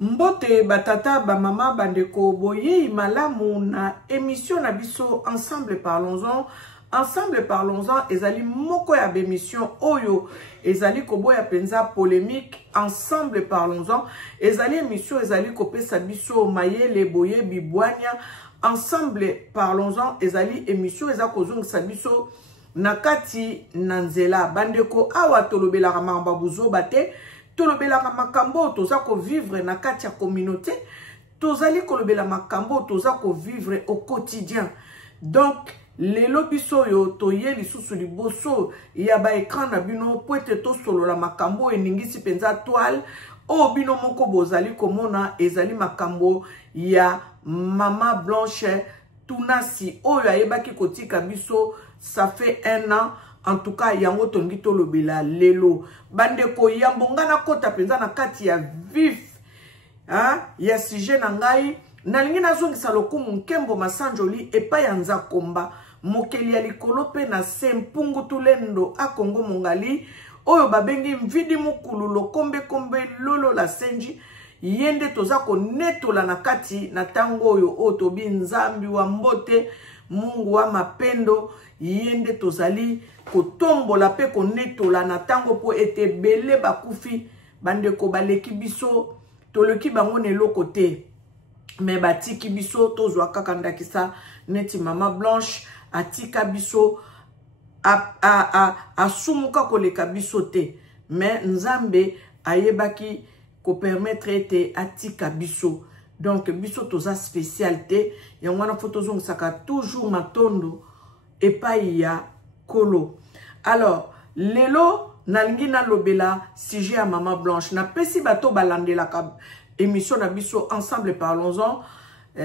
Mbote batata ba mama bandeko boye malamu na émission na biso ensemble parlons-en. Ensemble parlons-en ezali moko ya émission oyo ezali koboya penza polémique. Ensemble parlons-en ezali émission ezali kopesa biso mayele boye bibwanya. Ensemble parlons-en ezali émission eza kozongisa biso nakati nanzela bandeko awa tolobelaka mamba buzoba te. Tolobelaka makambo toza ko vivre na kati ya communauté, tozali kolobela makambo toza ko vivre au quotidien. Donc lelo biso yo toye lisusu liboso ya ba écran na bino po ete to solo la makambo eningisi penza toile o bino moko bozali komona ezali makambo ya Mama Blanche Tunasi oyo ayebaki kotika biso ça fait 1 an. En tout cas, yango tongi tolobela lelo. Bandeko yambonga na kota penza na kati ya vif. Ya sujet na ngai. Nalingi nazongisa lokumu nkembo masanjoli epa ya Nzakomba. Mokeli ya likolo pe na sempungu tulendo a Kongo mongali. Oyo babengi mvidi mukulu lokombe kombe lolo la senji. Yende toza ko netola na kati na tango oyo otobi nzambi wa mbote. Mungu wa mapendo. Yende tozali kotombola pe konetola na tango po ete bele bakufi bandeko baleki biso toloki bango neloko te me batiki biso tozwa kaka ndakisa neti Mama Blanche atika biso asumuka koleka biso te me nzambe ayebaki ko permettre ete atika biso. Donc biso toza spécialité yangwana photo saka toujours matondo epai ya kolo. Alors lelo nalingi na lobela sujet ya Mama Blanche na pesi bato balandela ka émission na biso ensemble parlons-en.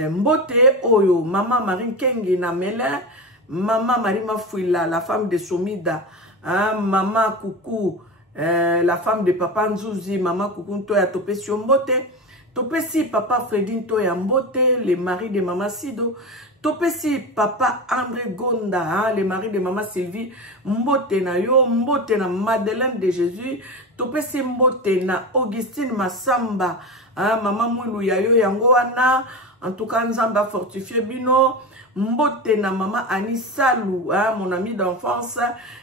Mbote oyo Mama Marie Kengi na Melin, Mama Marie Mafuila la femme de Somida, Mama Coucou la femme de Papa Nzuzi, Mama Coucou Ntoya topesi mbote, topesi Papa Fredin Toya mbote, le mari de Mama Sido, topesi Papa André Gonda, le mari de Mama Sylvie, mbote na yo, mbote na Madeleine de Jésus, topesi mbote na Augustine Massamba, Mama Mwulu ya yo yango wana, en tout cas nzamba fortifié bino, mbote na Mama Anisalou, mon ami d'enfance,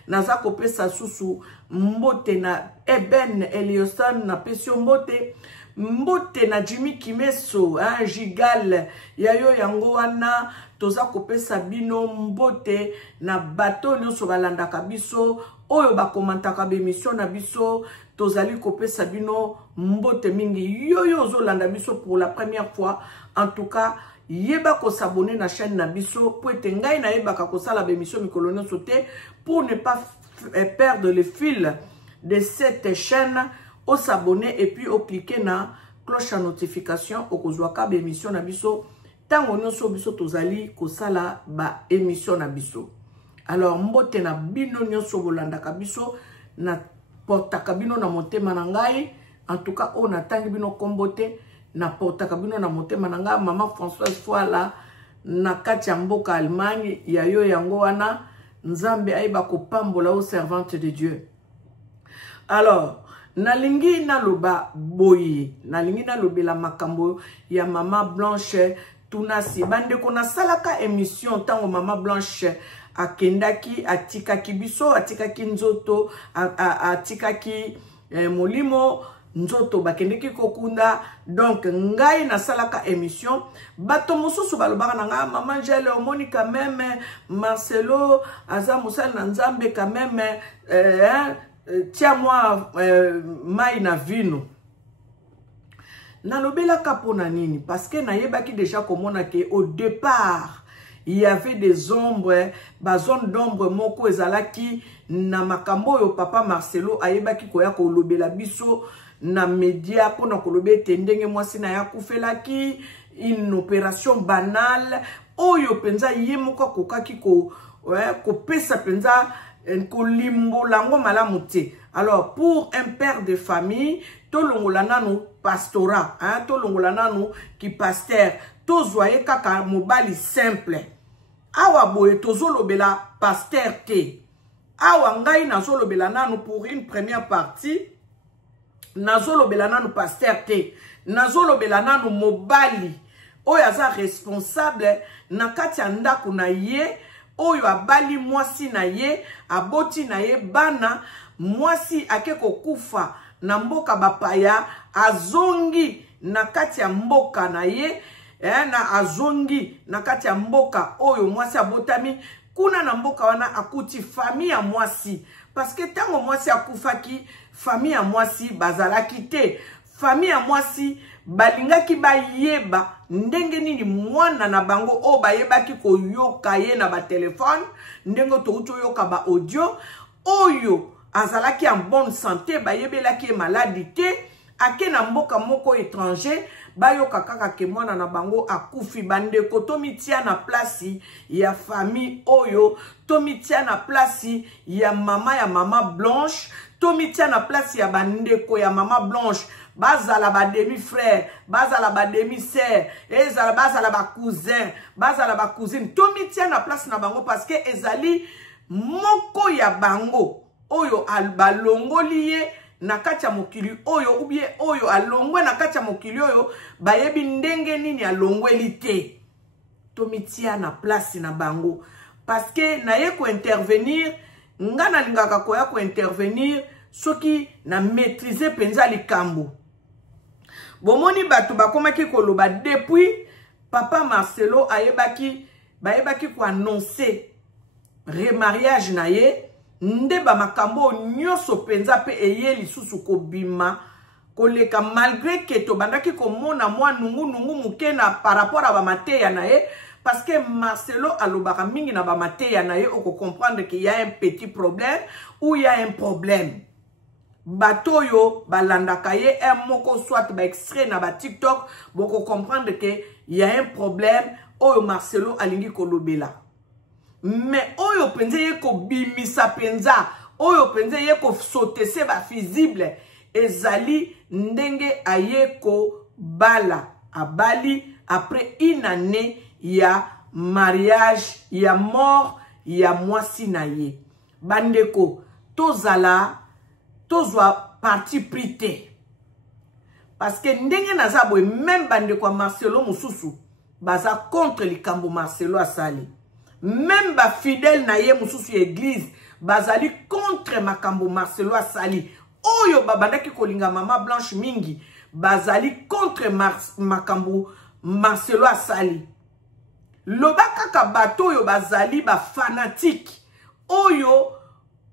naza kopesa susu, mbote na Eben Eliostan na pesio mbote, mbote na Jimmy Kimeso, Gigal, yayo yango wana, toza kopesa bino mbote na bato nyonso balandaka biso, oyo bakomantaka bemission na biso, tozali kopesa bino mbote mingi, yoyo zolanda biso pour la première fois, en tout cas, yeba ko s'abonner na chaîne na biso, po ete ngai na yeba ka kosala bemission mikolo nyonso te, pour ne pas perdre le fil de cette chaîne, au s'abonner et puis au cliquer na cloche à notification au kozwaka ba émission na biso tango nyonso biso tozali kosala ba émission na biso. Alors mbote na bino nyonso bolandaka biso na portaka bino na motema na ngai, en tout cas on atangi bino kombote na portaka bino na motema na ngai. Mama Françoise Foala na kati ya mboka Allemagne yayo yango wana nzambe aiba kopambola au servante de Dieu. Alors nalingi na loba boye, nalingi na lobela makambo ya Mama Blanche Tunasi. Bandeko na salaka émission tango Mama Blanche akendaki atikaki biso, atikaki nzoto, atikaki molimo nzoto bakendeki kokunda. Donc ngai na salaka émission bato mosusu balobaka na nga Mama Angèle omoni quand même Marcelo aza mosali na nzambe quand même tiens-moi mai na vino. Nalobela kapona nini? Parce que nayebaki déjà komona ke au départ il y avait des ombres, ba zone d'ombre moko ezalaki na makambo yo Papa Marcelo ayebaki koya kolobela biso na média pona kolobe tendenge mwasi na yakufelaki une opération banale oyo penza ye moko kokaki ko pesa penza kolimbo lango malamu te. Alors pour un père de famille tolongola nanu pastorat, tolongola nanu ki pasteur, tozwaye kaka mobali simple. Awa boye tozolobela pasteur te. Awa ngai nazolobela nanu pour une première partie nazolobela nanu pasteur te, nazolobela nanu mobali oyo aza responsable na kati ya ndako na ye, oyo abali mwasi na ye, aboti na ye bana, mwasi ake kokufa na mboka bapaya, azongi na kati ya mboka na ye, na azongi na kati ya mboka oyo mwasi abotami, kuna na mboka wana akuti famille ya mwasi. Parce que tango mwasi akufaki, famille ya mwasi bazalaki te. Famille ya mwasi balingaki bayeba ndenge nini mwana na bango o bayebaki koyoka ye na ba telefone, ndenge touti yoka ba audio, oyo azalaki en bonne santé, bayebelaki maladi te, ake na mboka moko étranger, bayoka kaka ke mwana na bango akufi. Bandeko tomitia na place ya famille oyo, tomitia na place ya mama Blanche, tomitia na place ya bandeko ya mama Blanche, bazala ba demi frère, bazala ba demi sœur, bazala ba cousin, bazala ba cousine, tomitia na place na bango parce que ezali moko ya bango oyo albalongoli ye na kati ya mokili oyo, ou bien oyo alongwe na kati ya mokili oyo bayebi ndenge nini alongweli te. Tomitia na place na bango parce que na ye ko intervenir, nga na lingaka ko ya ko intervenir soki na maîtriser penza likambo. Bomoni batu bakomaki koloba depuis papa Marcelo bayebaki ko annoncer remariage na ye, nde ba makambo nyoso penza pe eye lisusu kobima koleka, malgré que to bandaki komona mwa nungu mukena par rapport à ba mateya na ye, parce que Marcelo alobaka mingi na ba mateya na ye, oko comprendre qu'il y a un petit problème ou il y a un problème. Batoyo balandaka ye moko soit ba extrait na ba TikTok, boko comprendre que il y a un problème oyo Marcelo alingi kolobela. Mais oyo penze ye ko bimisa penza, oyo penze ye ko sotese ba visible, ezali ndenge aye ko bala abali après une année ya mariage, ya mort ya mwasi na ye. Bandeko tozala tozwa parti prité, parce que ndenge nazabwe même bandeko Marcelo mususu baza contre likambo Marcelo asali. Même ba fidèle na ye mususu église bazali contre makambo Marcelo asali. Oyo babandaki kolinga mama Blanche mingi bazali contre makambo Marcelo asali. Lobaka ka bato oyo bazali ba fanatique oyo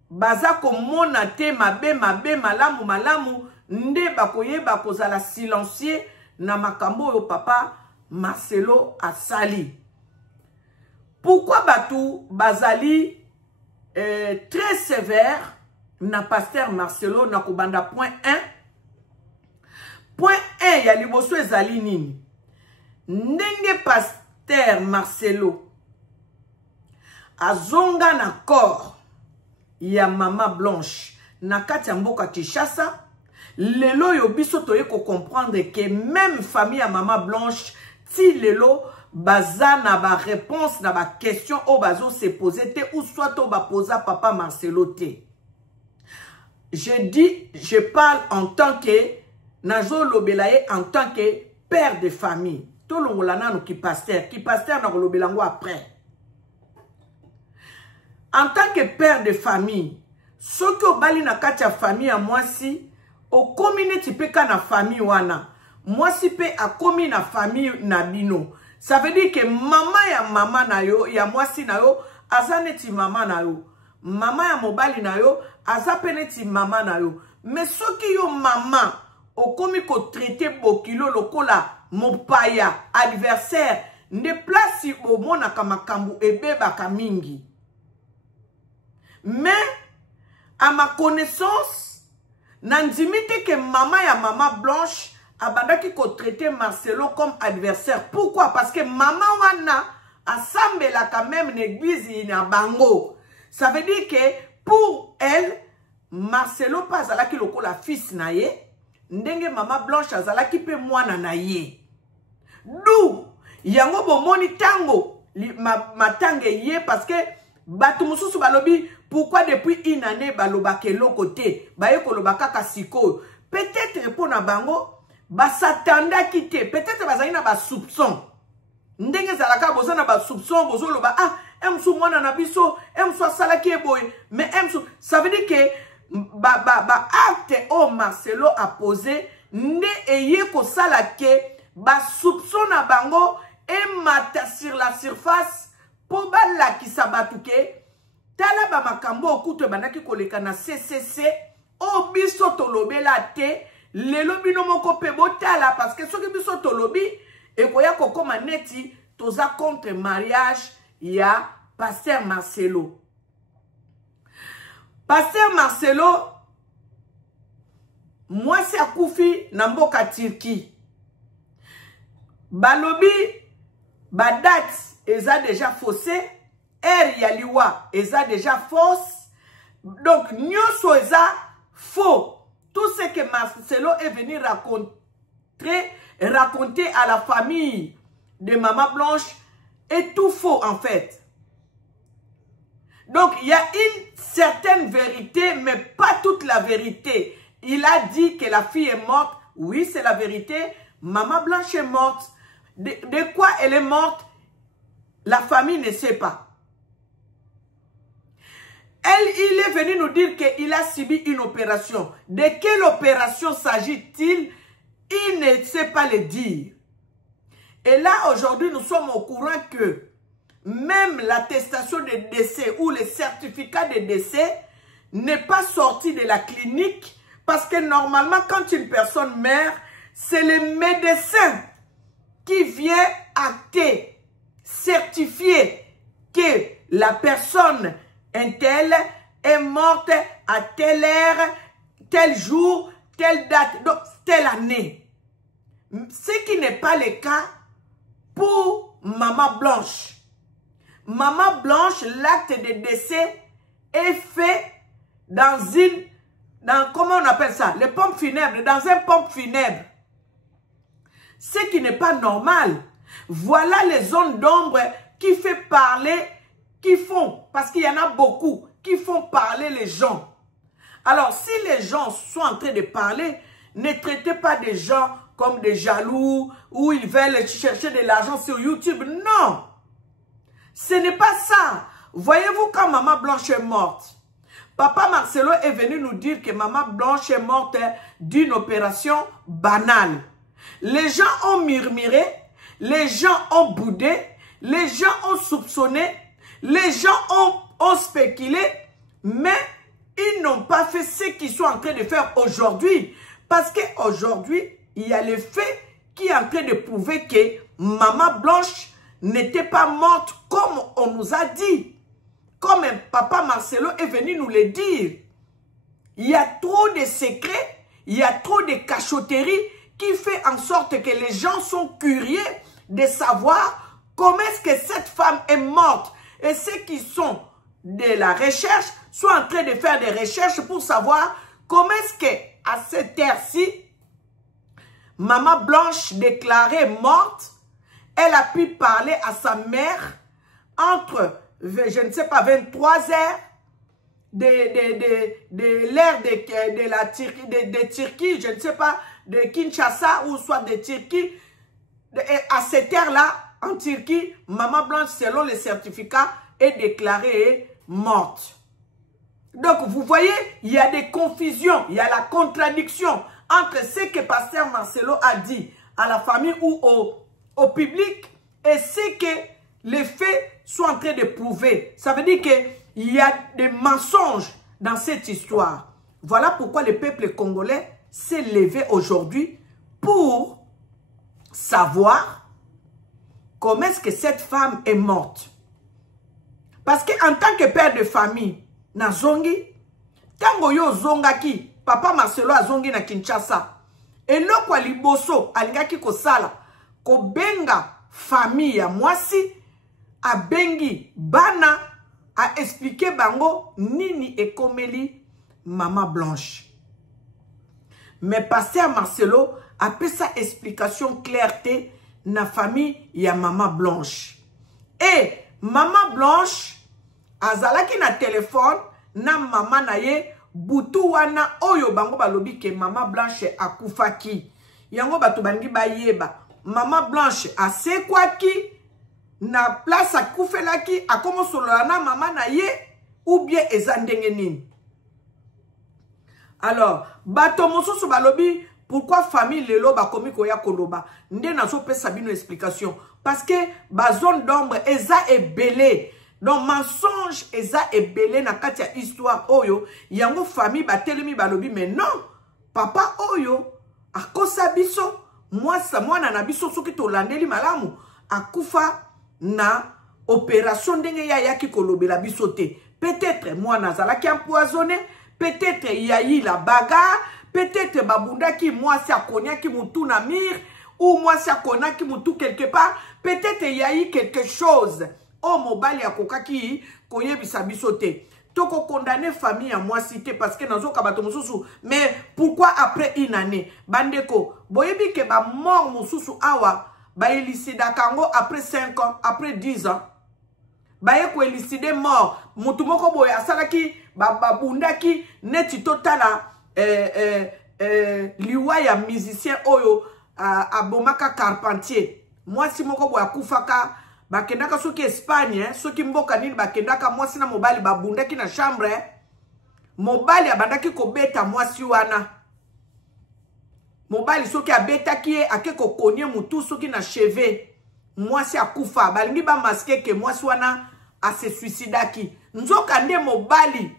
baza komona te mabe malamu nde bakoyeba kozala silencieux na makambo oyo papa Marcelo asali. Pourquoi Batou bazali très sévère na pasteur Marcelo na kobanda point 1? Point 1 ya liboso ezali nini? Ndenge pasteur Marcelo azonga na corps ya mama Blanche na kati ya mboka Kinshasa, lelo yo biso toye ko comprendre que même famille ya mama Blanche ti lelo baza na ba réponse na ba question o bazo se poser te, ou soit to ba posa papa Marcelo te. Je parle en tant que nazo lobelaye en tant que père de famille. To longola nanu ki pasteur na lobelango après. En tant que père de famille, ce que bali na kati ya famille ya mwasi, o komine tipeka na famille wana. Mwasi pe a komi na famille na bino. Ça veut dire que mama na yo, ya mwasi na yo, azaneti mama na yo. Mama ya mobali na yo, azapeneti mama na yo. Mais soki yo mama, o komi ko traité bokilo lokola mopaya, adversaire, ne place o mona kamakambu ebeba kamingi. Mais, à ma connaissance, n'andimite que mama Blanche abandaki ko traiter Marcelo comme adversaire. Pourquoi? Parce que maman wana assemble quand même l'église ina bango. Ça veut dire que pour elle, Marcelo pas azalaki lokola fils na ye, ndenge mama Blanche azalaki pe mwana na ye. D'où yango bomoni tango matange ye, parce que batu mususu balobi pourquoi depuis une année balobake lokote baye koloba kaka siko peut-être pour na bango s'attendait quitter, peut-être bazali na ba soupçon. Ndenge zalaka boza na ba soupçon bozo loba ah emsu mwana na biso emsu asalaki eboye mais emsu ça veut dire que acte o Marcelo a posé ne eye ko sala ke ba soupçon na bango et mata sur la surface pour bala ki sabatuke tala ba makambo okuto banaki koleka na CCC o biso tolobela te lelo bino moko pe botala parce que soki biso tolobi et koya kokoma neti toza contre mariage ya Pasteur Marcelo. Pasteur Marcelo moi c'est akufi na mboka Turquie. Balobi ba date eza déjà faussé, er ya liwa eza déjà fausse. Donc nyonso eza faux. Tout ce que Marcelo est venu raconter à la famille de Maman Blanche est tout faux en fait. Donc il y a une certaine vérité, mais pas toute la vérité. Il a dit que la fille est morte. Oui, c'est la vérité. Maman Blanche est morte. De quoi elle est morte? La famille ne sait pas. Il est venu nous dire qu'il a subi une opération. De quelle opération s'agit-il? Il ne sait pas le dire. Et là, aujourd'hui, nous sommes au courant que même l'attestation de décès ou le certificat de décès n'est pas sorti de la clinique parce que normalement, quand une personne meurt, c'est le médecin qui vient acter, certifier que la personne telle est morte à telle heure, tel jour, telle date, donc telle année. Ce qui n'est pas le cas pour Maman Blanche. Maman Blanche, l'acte de décès est fait comment on appelle ça? Les pompes funèbres, dans un pompe funèbre. Ce qui n'est pas normal. Voilà les zones d'ombre qui fait parler, qui font, parce qu'il y en a beaucoup, qui font parler les gens. Alors, si les gens sont en train de parler, ne traitez pas des gens comme des jaloux, ou ils veulent chercher de l'argent sur YouTube. Non! Ce n'est pas ça. Voyez-vous quand Maman Blanche est morte, Papa Marcelo est venu nous dire que Maman Blanche est morte d'une opération banale. Les gens ont murmuré, les gens ont boudé, les gens ont soupçonné, les gens ont spéculé, mais ils n'ont pas fait ce qu'ils sont en train de faire aujourd'hui. Parce qu'aujourd'hui, il y a le fait qui est en train de prouver que Maman Blanche n'était pas morte comme on nous a dit. Comme Papa Marcelo est venu nous le dire. Il y a trop de secrets, il y a trop de cachotteries qui fait en sorte que les gens sont curieux de savoir comment est-ce que cette femme est morte. Et ceux qui sont de la recherche sont en train de faire des recherches pour savoir comment est-ce qu'à cette heure-ci, Maman Blanche déclarée morte, elle a pu parler à sa mère entre, je ne sais pas, 23 heures de l'ère de la Turquie, de Turquie, je ne sais pas, de Kinshasa ou soit de Turquie. À cette heure-là, en Turquie, Maman Blanche, selon les certificats, est déclarée morte. Donc, vous voyez, il y a des confusions, il y a la contradiction entre ce que Pasteur Marcelo a dit à la famille ou au public et ce que les faits sont en train de prouver. Ça veut dire qu'il y a des mensonges dans cette histoire. Voilà pourquoi le peuple congolais s'est levé aujourd'hui pour savoir comment est-ce que cette femme est morte. Parce qu'en tant que père de famille, na zongi, tango yo zongaki, Papa Marcelo a zongi na Kinshasa, et lokwa liboso alingaki kosala, ko benga famille ya mwasi, a bengi bana, a expliqué bango nini ekomeli Maman Blanche. Mais Pasteur Marcelo a fait sa explication clarté na famille ya Maman Blanche. Et Maman Blanche azalaki na téléphone na maman na ye butu wana oyo bango balobi ke Mama Blanche akufaki. Yango bato bangi bayeba. Mama Blanche asekwaki na place akufelaki akomo solola na mama na ye ou bien eza ndenge nini. Alors, bato mosusu balobi pourquoi famille lelo bakomi koya koloba. Nde nazo pesa bino explication. Parce que ba zone d'ombre eza ebele. Donc mensonge eza ebele na kati ya histoire oyo. Yango famille batelemi balobi mais non. Papa oyo akosa biso. Mwana na biso soki to landeli malamu. Akufa na opération ndenge ya yaki kolobela biso te. Peut-être mwana zalaki empoisonné. Peut-être yayi la bagarre. Peut-être babundaki mwasi akonyaki mutu na mire. Ou mwasi akonaki mutu quelque part. Peut-être yayi quelque chose. Oh mobali akokaki koyebisa biso te. Toko condamner famille à mwasi te parce que nazo kabato mususu. Mais pourquoi après une année? Bandeko, boyebi ke ba mort mususu awa. Ba elicida kango après 5 ans, après 10 ans. Ba ye ko elicide mort. Mutu moko boye asalaki babundaki neti totala liwa ya musicien oyo abomaka Carpentier. Mwasi moko boye akufaka bakendaka soki Espagne, soki mboka nini bakendaka mwasi na mobali babundaki na chambre. Mobali abandaki kobeta mwasi wana. Mobali soki abetaki ye ake kokonye mutu soki na cheve. Mwasi akufa. Balingi ba maske ke mwasi wana ase suicidaki. Nzoka nde mobali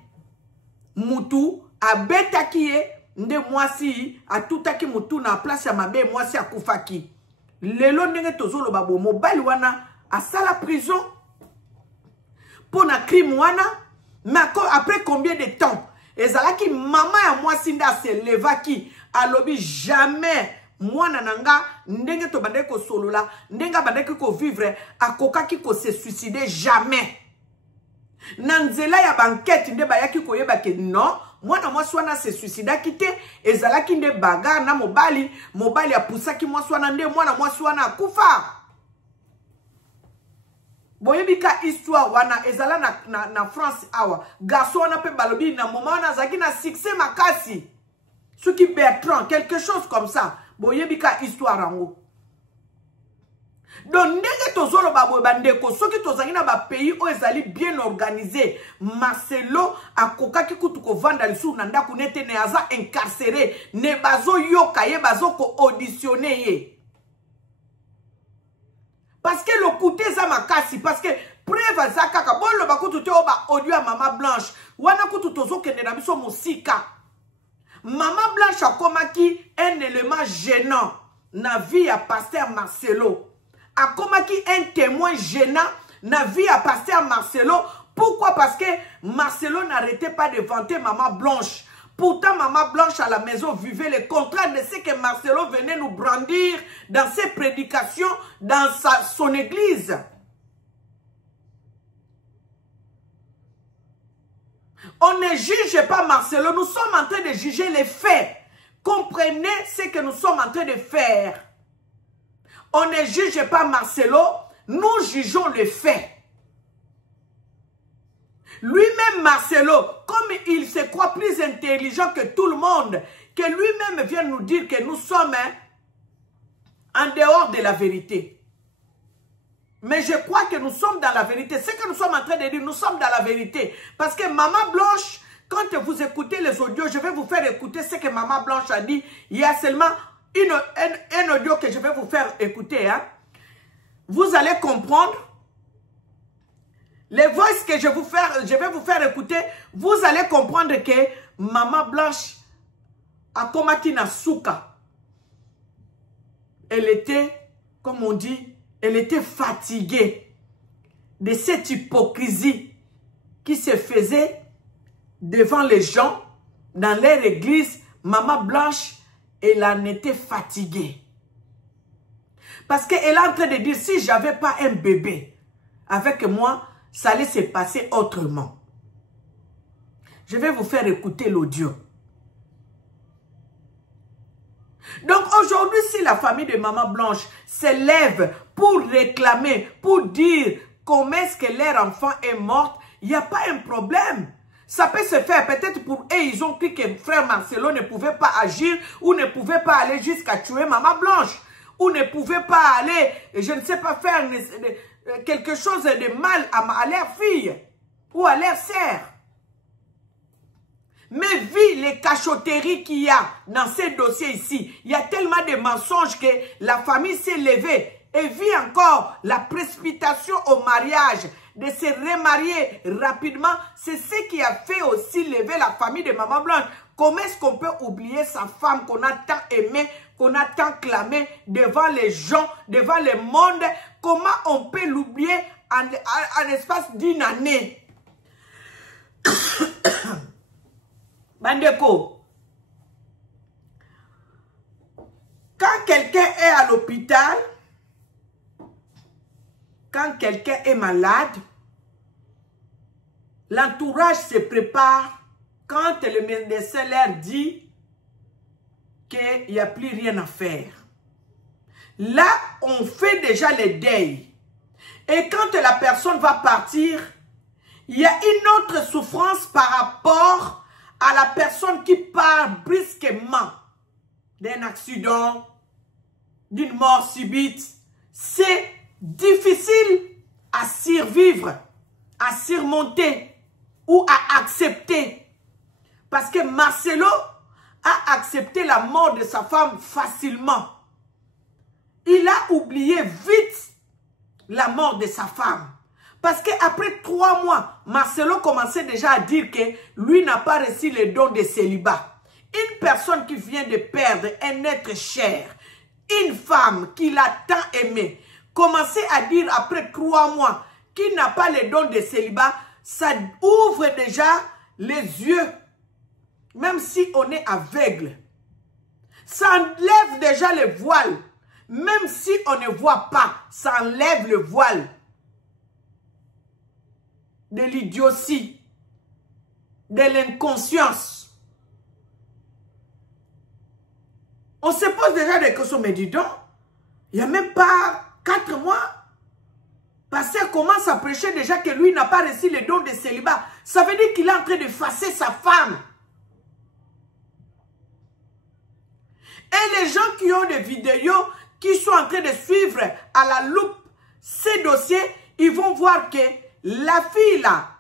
mutu abetaki ye nde mwasi atutaki mutu na place ya mabe mwasi akufaki. Lelo ndenge tozolo babo mobali wana asala prison pour na crime wana. Mais après combien de temps? Ezalaki mama ya mwasi nda se levaki alobi jamais mwana nanga ndenge to bandeki ko solola ndenga bandeki ko vivre akokaki ko se suicider jamais. Na nzela ya banquette nde bayaki koyeba ke non mwana mwasi wana se suicidaki te ezalaki nde bagarre na mobali apusaki mwasi wana nde mwana mwasi wana akufa. Boyebika histoire wana ezala na France awa. Garçon wana pe balobi na moment wana zaki na succès makasi. Soki Bertrand, quelque chose comme ça. Boyebika histoire ango. Donc ndenge tozolo babo bandeko soki tozangi na ba pays o ezali bien organisé. Marcelo akokaki kutu ko vanda lisu na ndaku nete ne aza incarcéré ne bazo yoka ye bazo ko auditionner ye. Parce que le côté ça m'a cassé. Parce que preuve ça kaka bon le bakutu te oba audio à Mama Blanche. Wana kutu tozo kende na biso musika. Mama Blanche a komaki un élément gênant na vie à pasteur Marcelo. A komaki un témoin gênant na vie à pasteur Marcelo. Pourquoi? Parce que Marcelo n'arrêtait pas de vanter Mama Blanche. Pourtant, Mama Blanche à la maison vivait le contraire de ce que Marcelo venait nous brandir dans ses prédications, dans son église. On ne juge pas Marcelo, nous sommes en train de juger les faits. Comprenez ce que nous sommes en train de faire. On ne juge pas Marcelo, nous jugeons les faits. Lui-même, Marcelo, comme il se croit plus intelligent que tout le monde, que lui-même vient nous dire que nous sommes en dehors de la vérité. Mais je crois que nous sommes dans la vérité. Ce que nous sommes en train de dire, nous sommes dans la vérité. Parce que Maman Blanche, quand vous écoutez les audios, je vais vous faire écouter ce que Maman Blanche a dit. Il y a seulement un audio que je vais vous faire écouter. Hein. Vous allez comprendre. Les voix que je vais vous faire écouter, vous allez comprendre que Maman Blanche a komaki na souka. Elle était, comme on dit, elle était fatiguée de cette hypocrisie qui se faisait devant les gens dans leur église. Maman Blanche, elle en était fatiguée. Parce qu'elle est en train de dire, si je n'avais pas un bébé avec moi, ça allait se passer autrement. Je vais vous faire écouter l'audio. Donc aujourd'hui, si la famille de Maman Blanche se lève pour réclamer, pour dire comment est-ce que leur enfant est mort, il n'y a pas un problème. Ça peut se faire. Peut-être pour eux, ils ont cru que frère Marcelo ne pouvait pas agir ou ne pouvait pas aller jusqu'à tuer Maman Blanche. Ou ne pouvait pas aller, je ne sais pas, faire quelque chose de mal à leur fille ou à leur sœur. Mais vu les cachotteries qu'il y a dans ces dossiers ici, il y a tellement de mensonges que la famille s'est levée et vit encore la précipitation au mariage, de se remarier rapidement. C'est ce qui a fait aussi lever la famille de Maman Blanche. Comment est-ce qu'on peut oublier sa femme qu'on a tant aimée, qu'on a tant clamée devant les gens, devant le monde? Comment on peut l'oublier en l'espace d'une année? Bandeko, quand quelqu'un est à l'hôpital, quand quelqu'un est malade, l'entourage se prépare quand le médecin leur dit qu'il n'y a plus rien à faire. Là, on fait déjà le deuil. Et quand la personne va partir, il y a une autre souffrance par rapport à la personne qui part brusquement d'un accident, d'une mort subite. C'est difficile à survivre, à surmonter ou à accepter. Parce que Marcelo a accepté la mort de sa femme facilement. Il a oublié vite la mort de sa femme. Parce qu'après 3 mois, Marcelo commençait déjà à dire que lui n'a pas reçu le don de célibat. Une personne qui vient de perdre un être cher, une femme qu'il a tant aimée, commençait à dire après 3 mois qu'il n'a pas le don de célibat, ça ouvre déjà les yeux, même si on est aveugle. Ça enlève déjà le voile, même si on ne voit pas, ça enlève le voile de l'idiotie, de l'inconscience. On se pose déjà des questions, mais dis donc, il n'y a même pas 4 mois, pasteur commence à prêcher déjà que lui n'a pas reçu le don de célibat. Ça veut dire qu'il est en train de effacer sa femme. Et les gens qui ont des vidéos, qui sont en train de suivre à la loupe ces dossiers, ils vont voir que la fille là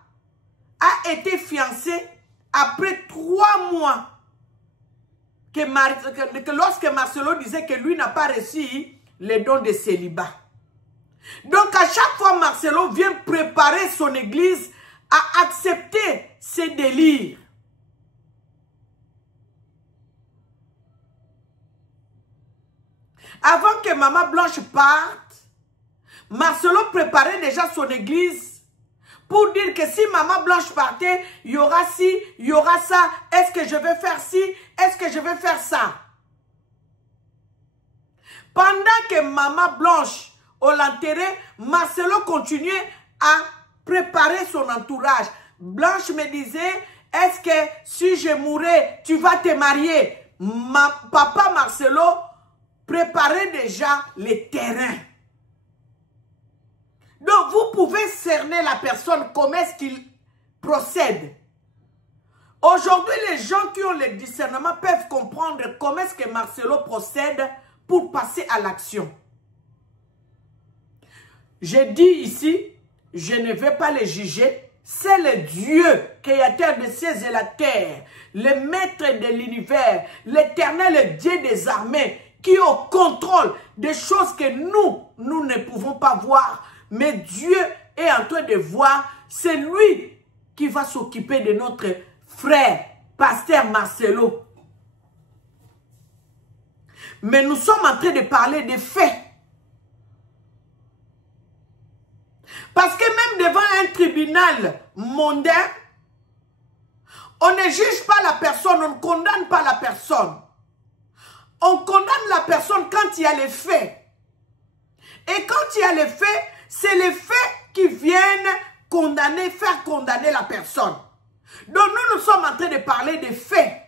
a été fiancée après 3 mois que lorsque Marcelo disait que lui n'a pas reçu les dons de célibat. Donc à chaque fois Marcelo vient préparer son église à accepter ses délires. Avant que Maman Blanche parte, Marcelo préparait déjà son église pour dire que si Maman Blanche partait, il y aura ci, il y aura ça. Est-ce que je vais faire ci? Est-ce que je vais faire ça? Pendant que Maman Blanche, on l'enterrait, Marcelo continuait à préparer son entourage. Blanche me disait, est-ce que si je mourais, tu vas te marier? Papa Marcelo préparait déjà les terrains. Donc, vous pouvez cerner la personne, comment est-ce qu'il procède. Aujourd'hui, les gens qui ont le discernement peuvent comprendre comment est-ce que Marcelo procède pour passer à l'action. Je dis ici, je ne vais pas les juger. C'est le Dieu, créateur des cieux et la terre, le maître de l'univers, l'éternel Dieu des armées, qui est au contrôle des choses que nous ne pouvons pas voir. Mais Dieu est en train de voir, c'est lui qui va s'occuper de notre frère, pasteur Marcelo. Mais nous sommes en train de parler des faits. Parce que même devant un tribunal mondain, on ne juge pas la personne, on ne condamne pas la personne. On condamne la personne quand il y a les faits. Et quand il y a les faits, c'est les faits qui viennent condamner, faire condamner la personne. Donc nous sommes en train de parler des faits.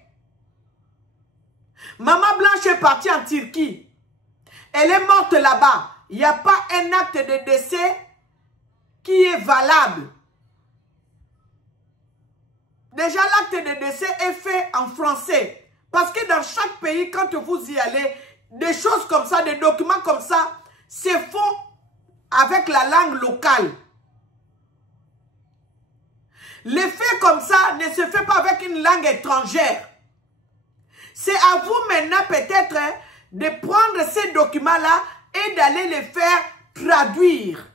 Maman Blanche est partie en Turquie. Elle est morte là-bas. Il n'y a pas un acte de décès qui est valable. Déjà, l'acte de décès est fait en français. Parce que dans chaque pays, quand vous y allez, des choses comme ça, des documents comme ça, se font avec la langue locale. Les faits comme ça ne se fait pas avec une langue étrangère. C'est à vous maintenant peut-être de prendre ces documents-là et d'aller les faire traduire.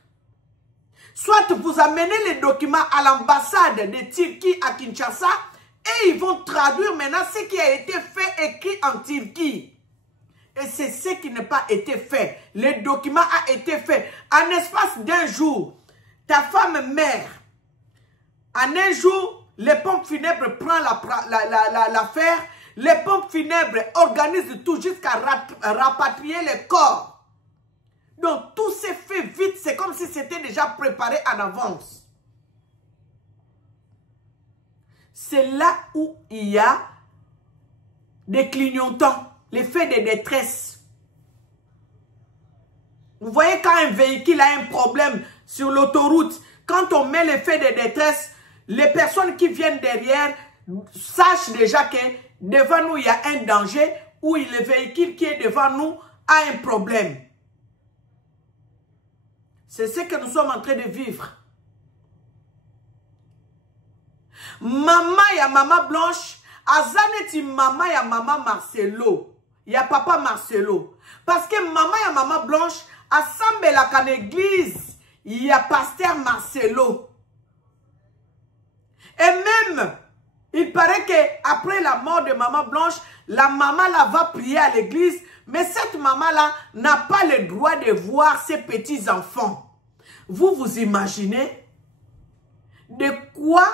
Soit vous amenez les documents à l'ambassade de Turquie à Kinshasa et ils vont traduire maintenant ce qui a été fait, écrit en Turquie. Et c'est ce qui n'a pas été fait. Le document a été fait. En espace d'un jour, ta femme meurt. En un jour, les pompes funèbres prennent l'affaire. Les pompes funèbres organisent tout jusqu'à rapatrier le corps. Donc, tout s'est fait vite. C'est comme si c'était déjà préparé en avance. C'est là où il y a des clignotants. L'effet de détresse. Vous voyez quand un véhicule a un problème sur l'autoroute, quand on met l'effet de détresse, les personnes qui viennent derrière sachent déjà que devant nous il y a un danger ou le véhicule qui est devant nous a un problème. C'est ce que nous sommes en train de vivre. Maman, il y a maman Blanche. Azaneti maman, il y a maman Marcelo. Il y a papa Marcelo. Parce que maman, il y a maman Blanche. Assemble la can église. Il y a pasteur Marcelo. Et même, il paraît qu'après la mort de maman Blanche, la maman là va prier à l'église. Mais cette maman-là n'a pas le droit de voir ses petits-enfants. Vous vous imaginez de quoi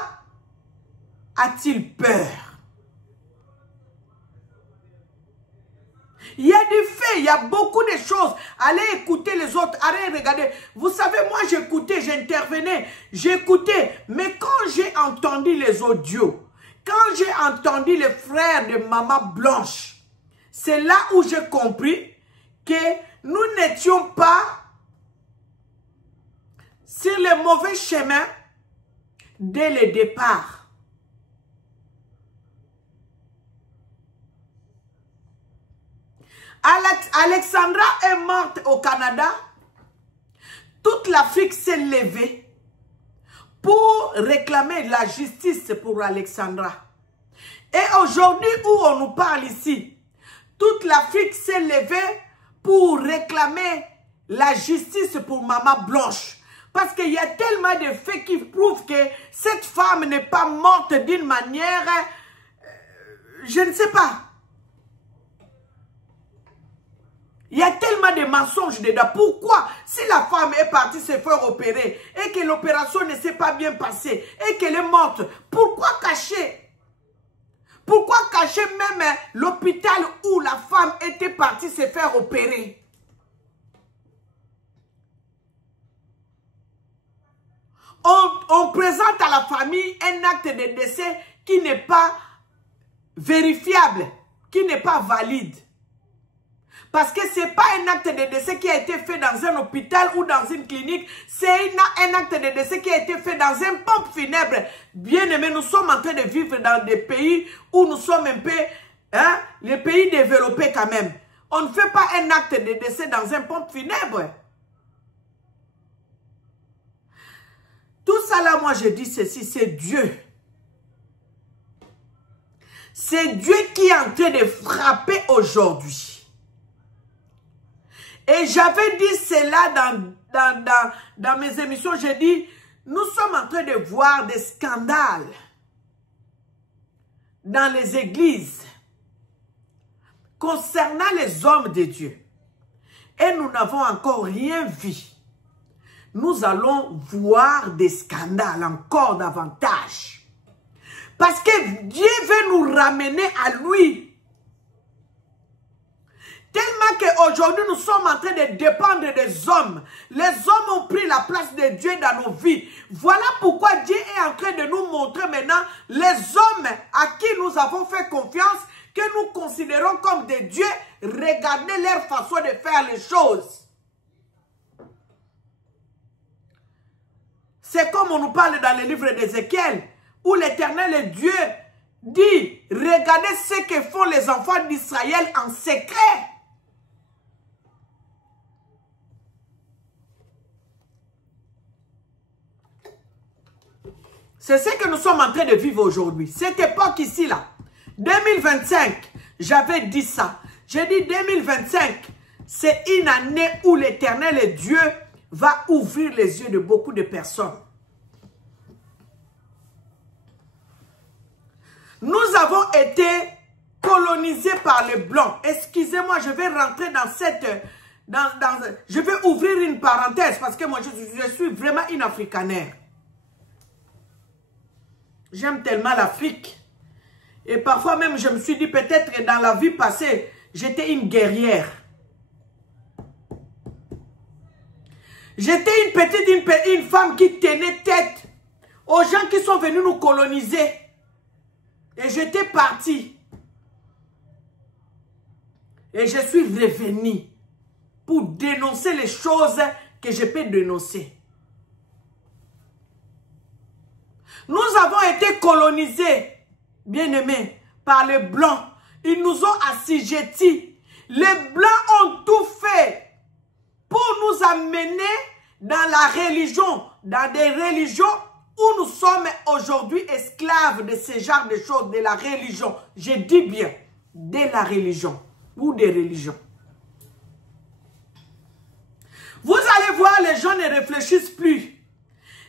a-t-il peur? Il y a des faits, il y a beaucoup de choses. Allez écouter les autres, allez regarder. Vous savez, moi j'écoutais, j'intervenais, j'écoutais. Mais quand j'ai entendu les audios, quand j'ai entendu les frères de maman Blanche, c'est là où j'ai compris que nous n'étions pas sur le mauvais chemin dès le départ. Alexandra est morte au Canada. Toute l'Afrique s'est levée pour réclamer la justice pour Alexandra. Et aujourd'hui où on nous parle ici, toute l'Afrique s'est levée pour réclamer la justice pour Maman Blanche. Parce qu'il y a tellement de faits qui prouvent que cette femme n'est pas morte d'une manière, je ne sais pas. Il y a tellement de mensonges dedans. Pourquoi, si la femme est partie se faire opérer et que l'opération ne s'est pas bien passée et qu'elle est morte, pourquoi cacher? Pourquoi cacher même l'hôpital où la femme était partie se faire opérer? On présente à la famille un acte de décès qui n'est pas vérifiable, qui n'est pas valide. Parce que ce n'est pas un acte de décès qui a été fait dans un hôpital ou dans une clinique. C'est un acte de décès qui a été fait dans un pompe funèbre. Bien aimé, nous sommes en train de vivre dans des pays où nous sommes un peu, les pays développés quand même. On ne fait pas un acte de décès dans un pompe funèbre. Tout ça là, moi je dis ceci, c'est Dieu. C'est Dieu qui est en train de frapper aujourd'hui. Et j'avais dit cela dans mes émissions. J'ai dit, nous sommes en train de voir des scandales dans les églises concernant les hommes de Dieu. Et nous n'avons encore rien vu. Nous allons voir des scandales encore davantage. Parce que Dieu veut nous ramener à lui. Tellement qu'aujourd'hui, nous sommes en train de dépendre des hommes. Les hommes ont pris la place de Dieu dans nos vies. Voilà pourquoi Dieu est en train de nous montrer maintenant les hommes à qui nous avons fait confiance, que nous considérons comme des dieux. Regardez leur façon de faire les choses. C'est comme on nous parle dans le livre d'Ézéchiel, où où l'Éternel Dieu dit, regardez ce que font les enfants d'Israël en secret. C'est ce que nous sommes en train de vivre aujourd'hui. Cette époque ici, là, 2025, j'avais dit ça. J'ai dit 2025, c'est une année où l'Éternel Dieu va ouvrir les yeux de beaucoup de personnes. Nous avons été colonisés par les Blancs. Excusez-moi, je vais rentrer dans cette... je vais ouvrir une parenthèse parce que moi, je suis vraiment une africanaire. J'aime tellement l'Afrique. Et parfois même, je me suis dit peut-être dans la vie passée, j'étais une guerrière. J'étais une femme qui tenait tête aux gens qui sont venus nous coloniser. Et j'étais partie. Et je suis revenue pour dénoncer les choses que je peux dénoncer. Nous avons été colonisés, bien-aimés, par les Blancs. Ils nous ont assujettis. Les Blancs ont tout fait pour nous amener dans la religion, dans des religions où nous sommes aujourd'hui esclaves de ce genre de choses, de la religion. Je dis bien, de la religion ou des religions. Vous allez voir, les gens ne réfléchissent plus.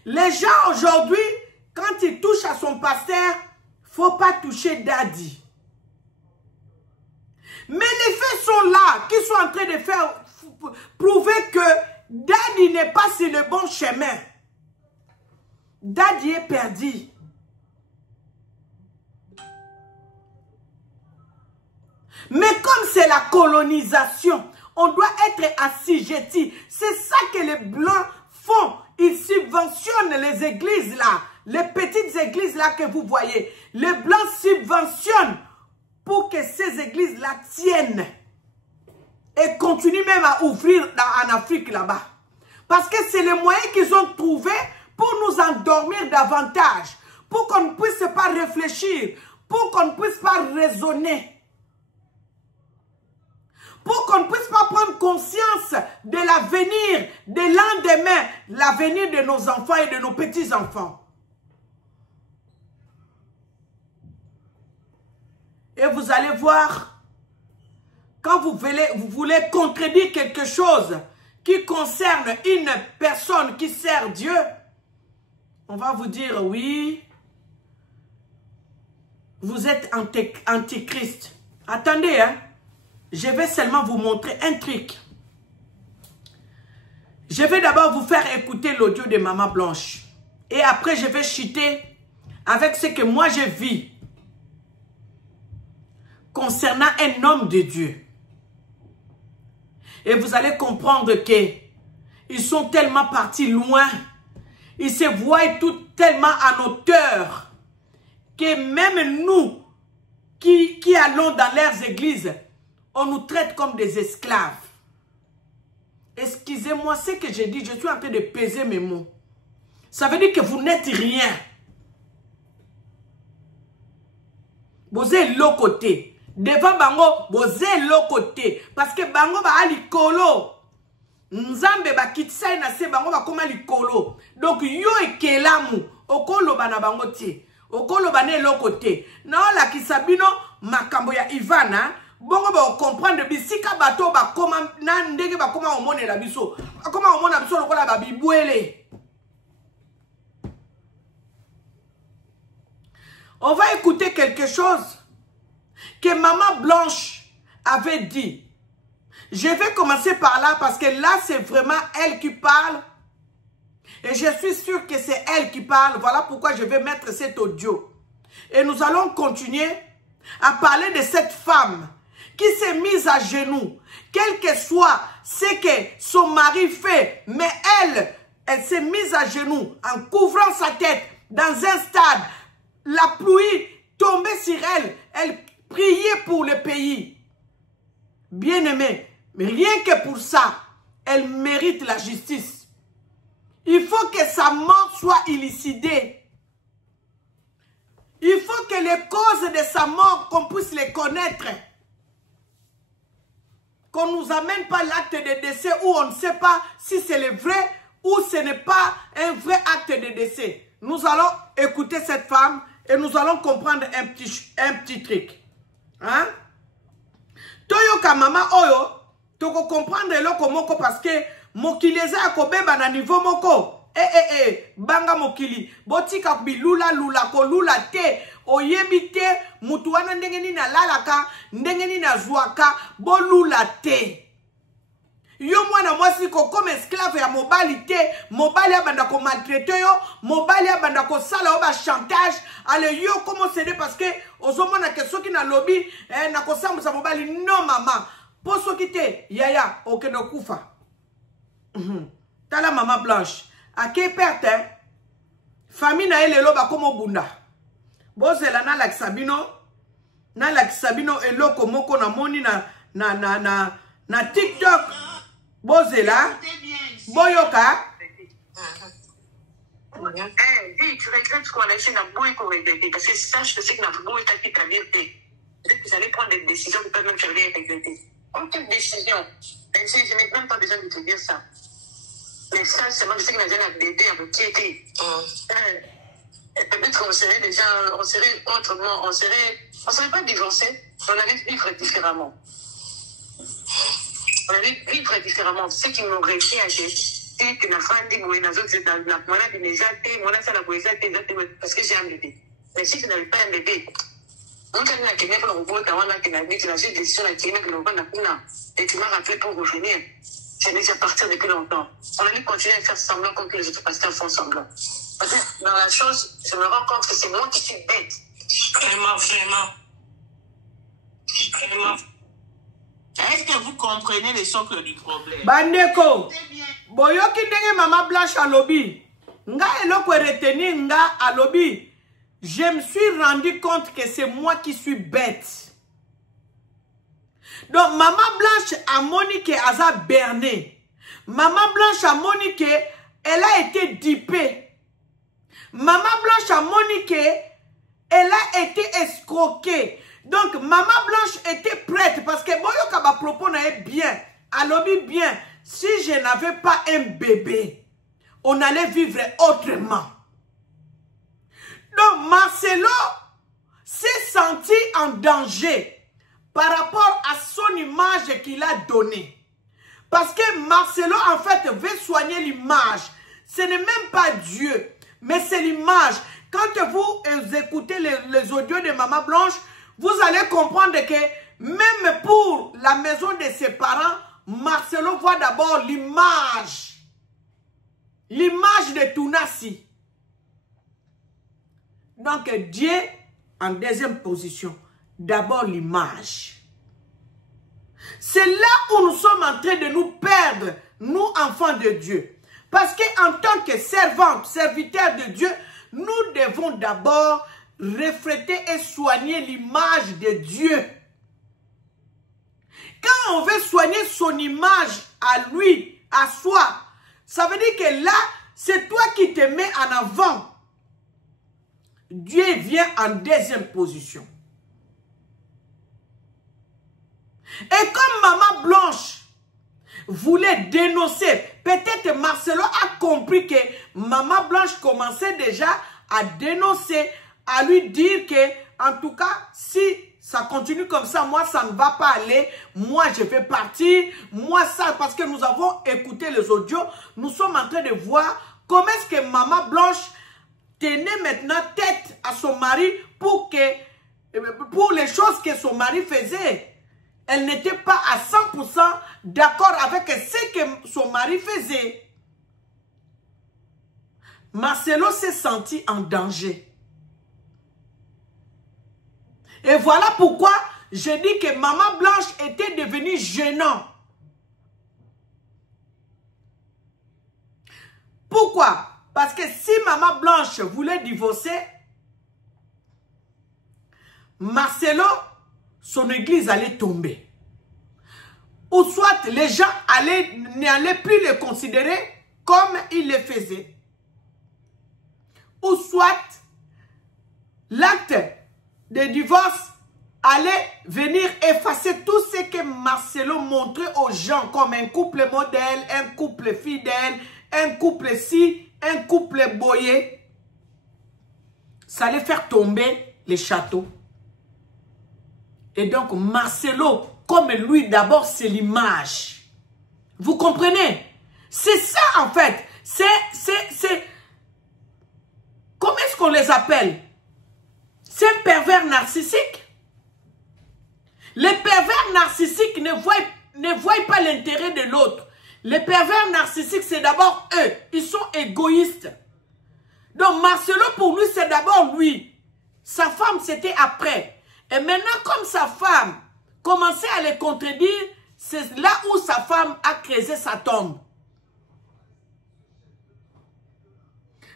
Les gens aujourd'hui, quand ils touchent à son pasteur, il ne faut pas toucher Daddy. Mais les faits sont là, qui sont en train de faire prouver que Daddy n'est pas sur le bon chemin. Daddy est perdu. Mais comme c'est la colonisation, on doit être assujetti. C'est ça que les Blancs font. Ils subventionnent les églises là. Les petites églises là que vous voyez. Les Blancs subventionnent pour que ces églises-là tiennent. Et continuent même à ouvrir en Afrique là-bas. Parce que c'est les moyens qu'ils ont trouvés pour nous endormir davantage. Pour qu'on ne puisse pas réfléchir. Pour qu'on ne puisse pas raisonner. Pour qu'on ne puisse pas prendre conscience de l'avenir, de lendemain, l'avenir de nos enfants et de nos petits-enfants. Et vous allez voir, quand vous voulez contredire quelque chose qui concerne une personne qui sert Dieu, on va vous dire, oui, vous êtes antichrist. Attendez, hein, je vais seulement vous montrer un truc. Je vais d'abord vous faire écouter l'audio de Maman Blanche. Et après, je vais chuter avec ce que moi je vis concernant un homme de Dieu. Et vous allez comprendre que ils sont tellement partis loin. Ils se voient tout tellement en hauteur que même nous qui allons dans leurs églises, on nous traite comme des esclaves. Excusez-moi, ce que j'ai dit, je suis en train de peser mes mots. Ça veut dire que vous n'êtes rien. Vous êtes l'autre côté. Devant Bango, vous êtes l'autre côté. Parce que Bango va à l'icolo. Nzambe ba kitsa na se Bango va comme à l'icolo. Donc, yo et kelamu. Okolo ba na Bango ti. Okolo ba ne l'autre côté. Non, la kisabino, makambo ya Ivana. Bongo ba comprendre bisika bato ba koma na ndenge ba koma omone la biso. Koma omone la biso lokola ba bibwele. On va écouter quelque chose que Maman Blanche avait dit. Je vais commencer par là parce que là, c'est vraiment elle qui parle. Et je suis sûre que c'est elle qui parle. Voilà pourquoi je vais mettre cet audio. Et nous allons continuer à parler de cette femme qui s'est mise à genoux. Quel que soit ce que son mari fait, mais elle s'est mise à genoux en couvrant sa tête dans un stade. La pluie tombait sur elle. Elle priait pour le pays. Bien-aimée, mais rien que pour ça, elle mérite la justice. Il faut que sa mort soit élucidée. Il faut que les causes de sa mort, qu'on puisse les connaître. Qu'on ne nous amène pas l'acte de décès où on ne sait pas si c'est le vrai ou ce n'est pas un vrai acte de décès. Nous allons écouter cette femme et nous allons comprendre un petit truc. Hein? Toyoka mama oyo, toko comprendre eloko moko parce que mokili eza akobeba na niveau moko. Banga mokili. Botika bilula lula ko lula te. Oyebi te. Mutu wana ndenge ni na lalaka. Ndenge ni na zwaka. Bo lula te. Yo mwana mwasi ko comme esclave ya mobali te. Mobali ya banda ko maltraite yo. Mobali ya banda ko sala oba chantage. Ale yo comment c'est parce que ozomona ke soki na lobby na ko sambusa mobali non mama. Po soki te yaya okendo kufa. Tala mama Blanche. Ake perte, famille na elelo ba komo bunda. Bozela na lakisabino eloko moko na moni na TikTok. Bozela, boyoka. Tu regrettes qu'on a fait la bouille qu'on regrettait. Parce que sache que c'est que notre bouille t'a fait ta vérité. Peut-être que vous allez prendre des décisions qui peuvent même faire regretter. Comme toute décision, je n'ai même pas besoin de te dire ça. Mais ça, c'est moi, je sais que Nadia a bébé un petit été. Peut-être qu'on serait déjà, on serait autrement, on serait pas divorcés, on allait vivre différemment. On allait vivre différemment. Ce qui m'aurait fait acheter, c'est que la femme dit, oui, la maladie n'est jamais, mon ça la poésie, parce que j'ai un bébé. Mais si tu n'avais pas un bébé, on t'a dit la Kenya pour le robot, tu as dit, tu as fait des décisions à la Kenya, et tu m'as rappelé pour revenir. C'est déjà partir depuis longtemps. On a dû continuer à faire semblant comme que les autres pasteurs font semblant. Parce que dans la chose, je me rends compte que c'est moi qui suis bête. Vraiment. Est-ce que vous comprenez le socle du problème? Bandeko, boyoki ndenge mama Blanche à lobby. Nga eloko reteni nga à lobby. Je me suis rendu compte que c'est moi qui suis bête. Donc, maman Blanche a Monique Aza berné. Maman Blanche a Monique, elle a été dipée. Maman Blanche a Monique, elle a été escroquée. Donc, maman Blanche était prête parce que Boyoka ba propos n'avait bien, à lobby bien. Si je n'avais pas un bébé, on allait vivre autrement. Donc, Marcelo s'est senti en danger par rapport à son image qu'il a donnée. Parce que Marcelo, en fait, veut soigner l'image. Ce n'est même pas Dieu, mais c'est l'image. Quand vous écoutez les audios de Maman Blanche, vous allez comprendre que même pour la maison de ses parents, Marcelo voit d'abord l'image. L'image de Tounassi. Donc, Dieu en deuxième position. D'abord l'image. C'est là où nous sommes en train de nous perdre, nous enfants de Dieu. Parce qu'en tant que servantes, serviteurs de Dieu, nous devons d'abord refléter et soigner l'image de Dieu. Quand on veut soigner son image à lui, à soi, ça veut dire que là, c'est toi qui te mets en avant. Dieu vient en deuxième position. Et comme Maman Blanche voulait dénoncer, peut-être Marcelo a compris que Maman Blanche commençait déjà à dénoncer, à lui dire que, en tout cas, si ça continue comme ça, moi, ça ne va pas aller, moi, je vais partir, moi, ça, parce que nous avons écouté les audios, nous sommes en train de voir comment est-ce que Maman Blanche tenait maintenant tête à son mari pour les choses que son mari faisait. Elle n'était pas à 100% d'accord avec ce que son mari faisait. Marcelo s'est senti en danger. Et voilà pourquoi je dis que Maman Blanche était devenue gênante. Pourquoi? Parce que si Maman Blanche voulait divorcer, Marcelo, son église allait tomber. Ou soit les gens n'allaient plus le considérer comme il le faisait. Ou soit l'acte de divorce allait venir effacer tout ce que Marcelo montrait aux gens comme un couple modèle, un couple fidèle, un couple ci, un couple boyé. Ça allait faire tomber les châteaux. Et donc Marcelo, comme lui d'abord, c'est l'image. Vous comprenez? C'est ça en fait. C'est... Comment est-ce qu'on les appelle? C'est un pervers narcissique. Les pervers narcissiques ne voient pas l'intérêt de l'autre. Les pervers narcissiques, c'est d'abord eux. Ils sont égoïstes. Donc Marcelo, pour lui, c'est d'abord lui. Sa femme, c'était après. Et maintenant, comme sa femme commençait à les contredire, c'est là où sa femme a creusé sa tombe.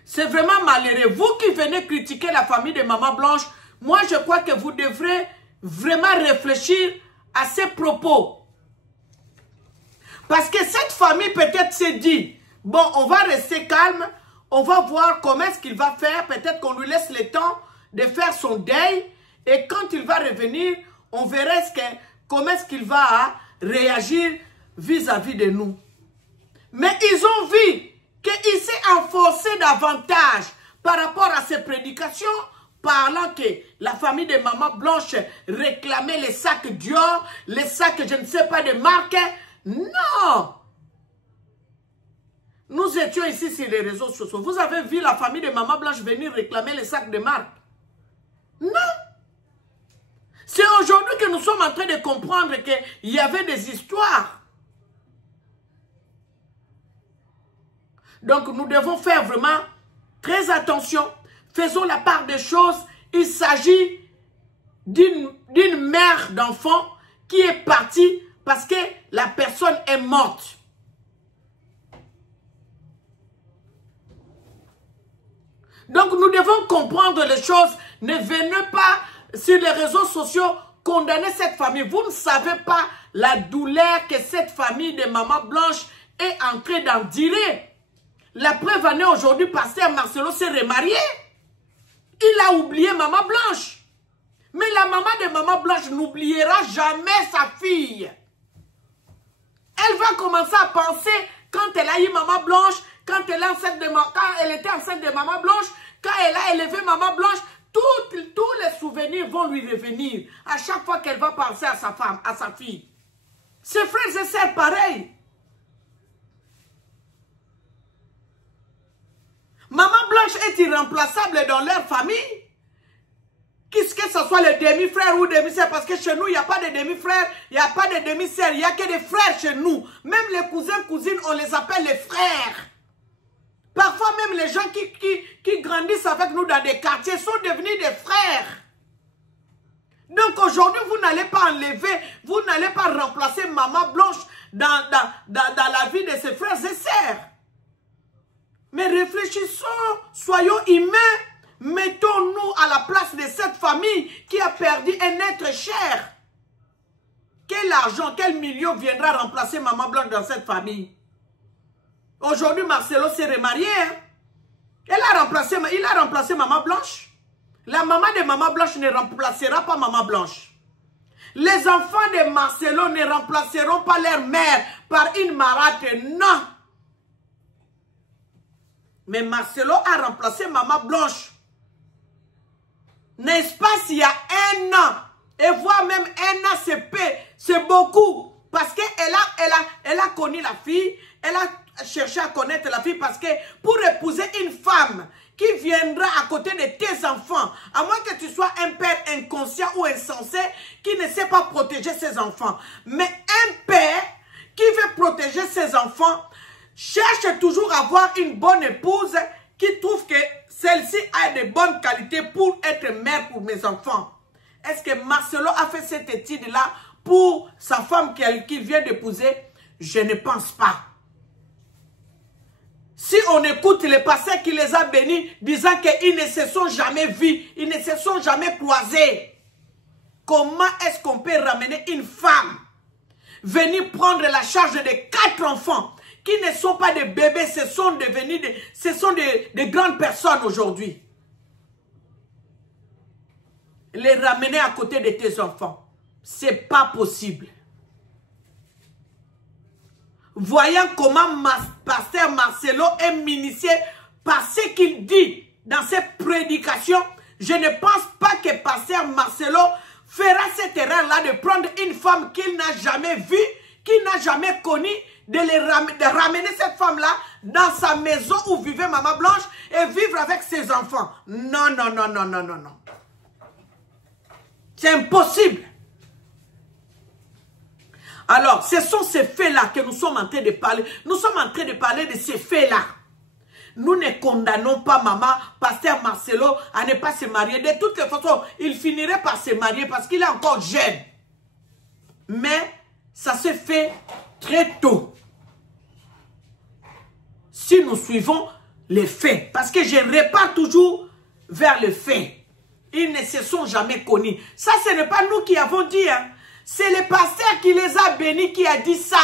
C'est vraiment malheureux. Vous qui venez critiquer la famille de Maman Blanche, moi je crois que vous devrez vraiment réfléchir à ces propos. Parce que cette famille peut-être s'est dit, bon, on va rester calme, on va voir comment est-ce qu'il va faire, peut-être qu'on lui laisse le temps de faire son deuil, et quand il va revenir, on verra comment est-ce qu'il va réagir vis-à-vis de nous. Mais ils ont vu qu'il s'est enforcé davantage par rapport à ses prédications, parlant que la famille de Maman Blanche réclamait les sacs Dior, les sacs je ne sais pas de marque. Non! Nous étions ici sur les réseaux sociaux. Vous avez vu la famille de Maman Blanche venir réclamer les sacs de marque? Non! C'est aujourd'hui que nous sommes en train de comprendre qu'il y avait des histoires. Donc nous devons faire vraiment très attention. Faisons la part des choses. Il s'agit d'une mère d'enfant qui est partie parce que la personne est morte. Donc nous devons comprendre les choses. Ne venez pas sur les réseaux sociaux condamner cette famille. Vous ne savez pas la douleur que cette famille de Maman Blanche est en train d'endurer. La preuve en est aujourd'hui, pasteur Marcelo s'est remarié. Il a oublié Maman Blanche. Mais la maman de Maman Blanche n'oubliera jamais sa fille. Elle va commencer à penser quand elle a eu Maman Blanche, quand elle était enceinte de Maman Blanche, quand elle a élevé Maman Blanche, tous les souvenirs vont lui revenir à chaque fois qu'elle va penser à sa femme, à sa fille. Ses frères et sœurs, pareil. Maman Blanche est irremplaçable dans leur famille. Qu'est-ce que ce soit le demi-frère ou demi-sœur, parce que chez nous, il n'y a pas de demi-frère, il n'y a pas de demi-sœur, il n'y a que des frères chez nous. Même les cousins, cousines, on les appelle les frères. Parfois même les gens qui grandissent avec nous dans des quartiers sont devenus des frères. Donc aujourd'hui, vous n'allez pas enlever, vous n'allez pas remplacer Maman Blanche dans la vie de ses frères et sœurs. Mais réfléchissons, soyons humains, mettons-nous à la place de cette famille qui a perdu un être cher. Quel argent, quel million viendra remplacer Maman Blanche dans cette famille? Aujourd'hui, Marcelo s'est remarié. Hein? Il a remplacé Maman Blanche. La maman de Maman Blanche ne remplacera pas Maman Blanche. Les enfants de Marcelo ne remplaceront pas leur mère par une marâtre. Non. Mais Marcelo a remplacé Maman Blanche. N'est-ce pas s'il y a un an, et voire même un an, c'est beaucoup. Parce qu'elle a connu la fille, elle a cherché à connaître la fille parce que pour épouser une femme qui viendra à côté de tes enfants, à moins que tu sois un père inconscient ou insensé qui ne sait pas protéger ses enfants. Mais un père qui veut protéger ses enfants cherche toujours à avoir une bonne épouse qui trouve que celle-ci a de bonnes qualités pour être mère pour mes enfants. Est-ce que Marcelo a fait cette étude-là pour sa femme qu'il vient d'épouser? Je ne pense pas. Si on écoute les pasteurs qui les a bénis, disant qu'ils ne se sont jamais vus, ils ne se sont jamais croisés, comment est-ce qu'on peut ramener une femme, venir prendre la charge de 4 enfants, qui ne sont pas des bébés, ce sont devenus des grandes personnes aujourd'hui. les ramener à côté de tes enfants. C'est pas possible. Voyant comment pasteur Marcelo est initié par ce qu'il dit dans ses prédications, je ne pense pas que pasteur Marcelo fera cette erreur-là de prendre une femme qu'il n'a jamais vue, qu'il n'a jamais connue, de ramener cette femme-là dans sa maison où vivait Maman Blanche et vivre avec ses enfants. Non, non, non, non, non, non, non. C'est impossible. Alors, ce sont ces faits-là que nous sommes en train de parler. Nous sommes en train de parler de ces faits-là. Nous ne condamnons pas maman, pasteur Marcelo, à ne pas se marier. De toutes les façons, il finirait par se marier parce qu'il est encore jeune. Mais ça se fait très tôt. Si nous suivons les faits. Parce que je repars toujours vers les faits. Ils ne se sont jamais connus. Ça, ce n'est pas nous qui avons dit. Hein. C'est le pasteur qui les a bénis qui a dit ça.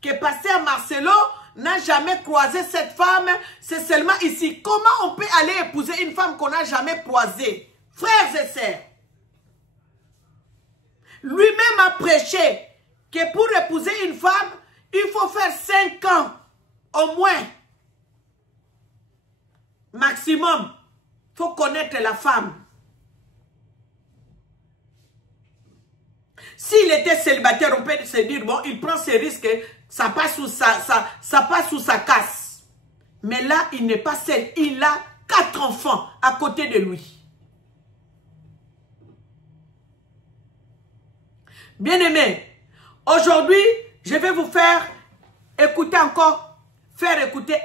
Que pasteur Marcelo n'a jamais croisé cette femme. C'est seulement ici. Comment on peut aller épouser une femme qu'on n'a jamais croisée? Frères et sœurs. Lui-même a prêché que pour épouser une femme, il faut faire 5 ans au moins. Maximum. Il faut connaître la femme. S'il était célibataire, on peut se dire, bon, il prend ses risques, ça passe sous sa casse. Mais là, il n'est pas seul. Il a 4 enfants à côté de lui. Bien-aimés, aujourd'hui, je vais vous faire écouter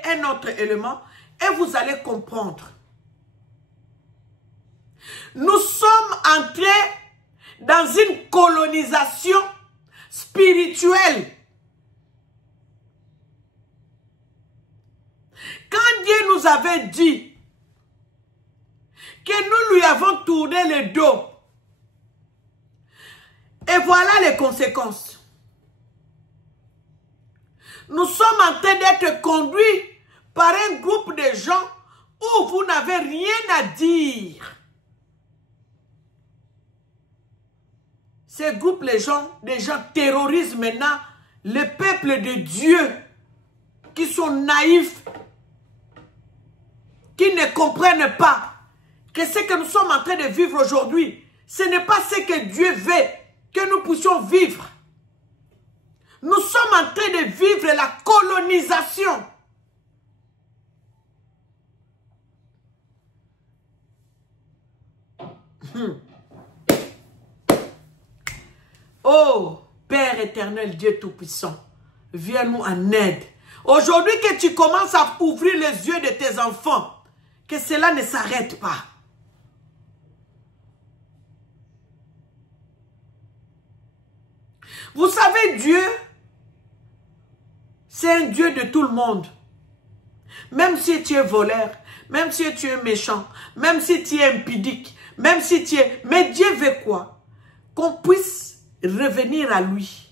un autre élément et vous allez comprendre. Nous sommes entrés dans une colonisation spirituelle. Quand Dieu nous avait dit que nous lui avons tourné le dos, et voilà les conséquences. Nous sommes en train d'être conduits par un groupe de gens où vous n'avez rien à dire. Ces groupes, des gens terrorisent maintenant le peuple de Dieu qui sont naïfs, qui ne comprennent pas que ce que nous sommes en train de vivre aujourd'hui, ce n'est pas ce que Dieu veut que nous puissions vivre. Nous sommes en train de vivre la colonisation. Oh, Père éternel, Dieu Tout-Puissant, viens-nous en aide. Aujourd'hui que tu commences à ouvrir les yeux de tes enfants, que cela ne s'arrête pas. Vous savez, Dieu, c'est un Dieu de tout le monde. Même si tu es voleur, même si tu es méchant, même si tu es impudique, même si tu es... Mais Dieu veut quoi? Qu'on puisse revenir à lui.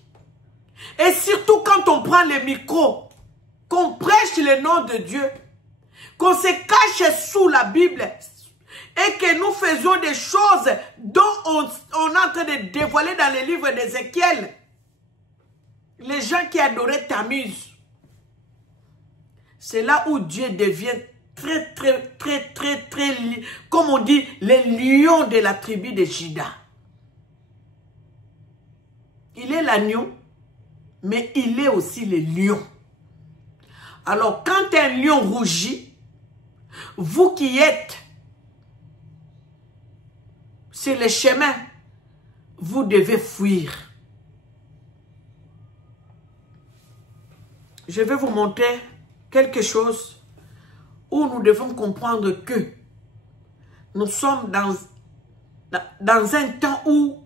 Et surtout quand on prend le micro, qu'on prêche le nom de Dieu, qu'on se cache sous la Bible et que nous faisons des choses dont on est en train de dévoiler dans le livre d'Ézéchiel. Les gens qui adoraient Tammuz. C'est là où Dieu devient très, comme on dit, les lions de la tribu de Juda. Il est l'agneau, mais il est aussi le lion. Alors, quand un lion rougit, vous qui êtes sur le chemin, vous devez fuir. Je vais vous montrer quelque chose où nous devons comprendre que nous sommes dans un temps où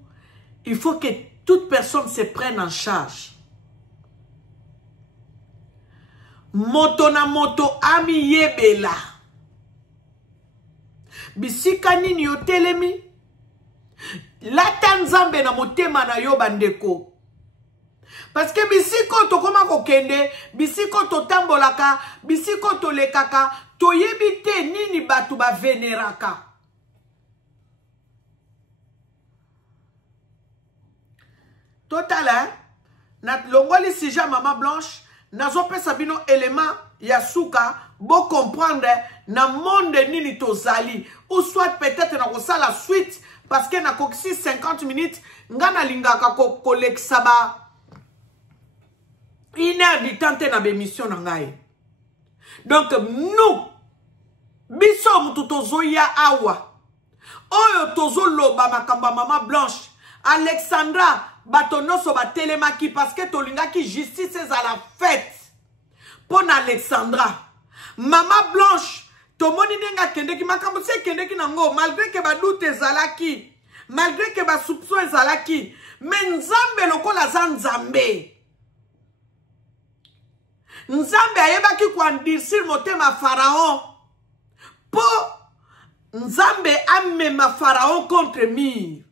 il faut que toute personne se prenne en charge. Moto na moto ami yebela. Bisika nini yo telemi. Lata nzambe na motema na yo bandeko. Parce que bisiko to koma kokende, bisiko to tambolaka, bisiko to lekaka, to yebite nini batu ba veneraka. total hein na longoli sija Maman Blanche nazo pesa bino élément ya suka bo comprendre na monde nini tozali ou soit peut-être na kosa la suite parce que na kokisi 50 minutes ngana lingaka ko kolekisa ba 1 heure du temps na bémission na ngai. Donc nous biso mutu tozoya awa oyo tozoloba makamba Maman Blanche Alexandra batonoso ba telemaki parce que tolingaki justice à la fête pour Alexandra Maman Blanche tomoni nenga kendeki makambo se kendeki nango malgré que ba doute ezalaki malgré que ba soupçon ezalaki mais nzambe lokola za nzambe Nzambe ayebaki kuandircir motema Pharaon po Nzambe amema Pharaon contre mire